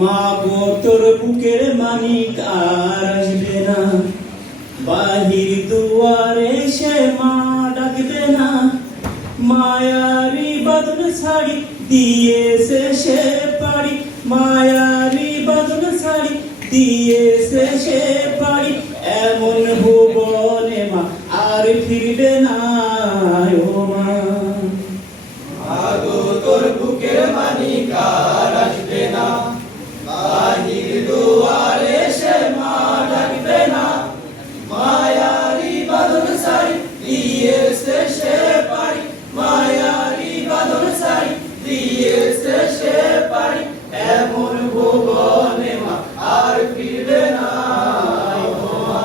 মা গো তোর বুকের মানিক আর আসবে না, বাহির দুয়ারে সে মা ডাকবে না। মায়ারি বাদল শাড়ি দিয়েছে সে পাড়ি, মায়ারি বাদল শাড়ি দিয়েছে সে পাড়ি। এমন ভুবনে মা আর ফিরবে না ও মা। আগো তোর বুকের মানিক আর আসবে না, বাহির দুয়ারে সে মা ডাকবে না। মায়ারি বাদল শাড়ি দিয়েছে সে পাড়ি, মায়ারি বাদল শাড়ি দিয়েছে সে পাড়ি। এমন ভুবনে মা আর ফিরবে না ও মা।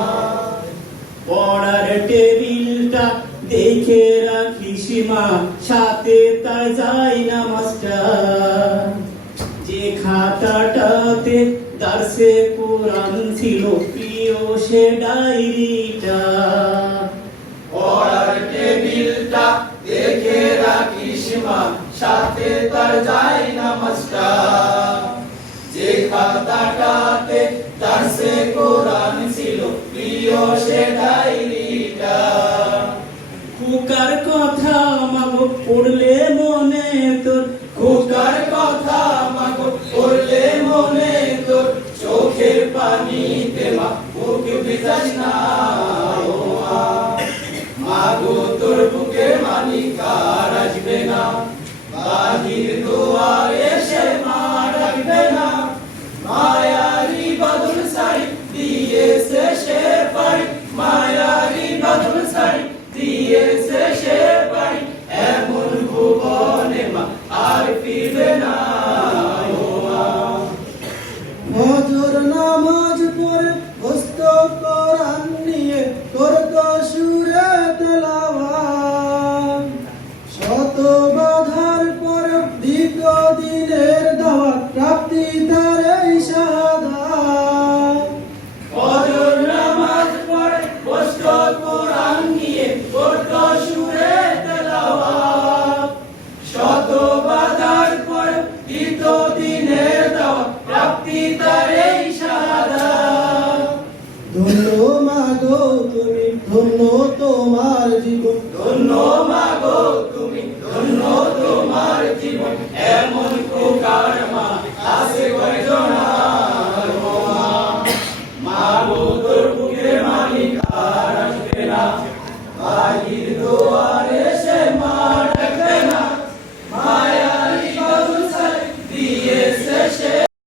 পড়ার টেবিলটা দেখে রাখিস মা, সাথে তার যায় না মাস্টার। যে খাতাটাতে দার্সে কোরআন ছিল প্রিয় সে ডায়েরিটা। পড়ার টেবিলটা দেখে রাখিস মা, সাথে তার যায় না মাস্টার। যে খাতাটাতে দার্সে কোরআন ছিল প্রিয় সে ডায়েরিটা। খোকার কথা মাগো পড়লে মনে তোর, খোকার কথা মাগো পড়লে মনে তোর, চোখের পানিতে মা বুক ভিজাস না